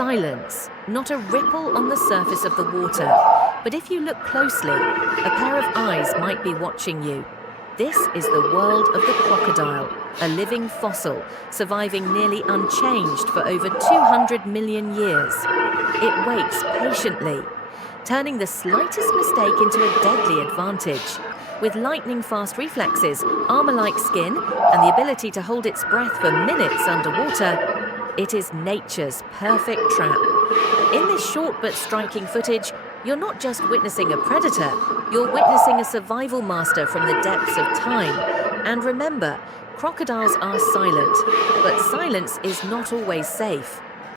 Silence, not a ripple on the surface of the water. But if you look closely, a pair of eyes might be watching you. This is the world of the crocodile, a living fossil, surviving nearly unchanged for over 200 million years. It waits patiently, turning the slightest mistake into a deadly advantage. With lightning-fast reflexes, armor-like skin, and the ability to hold its breath for minutes underwater, it is nature's perfect trap. In this short but striking footage, you're not just witnessing a predator, you're witnessing a survival master from the depths of time. And remember, crocodiles are silent, but silence is not always safe.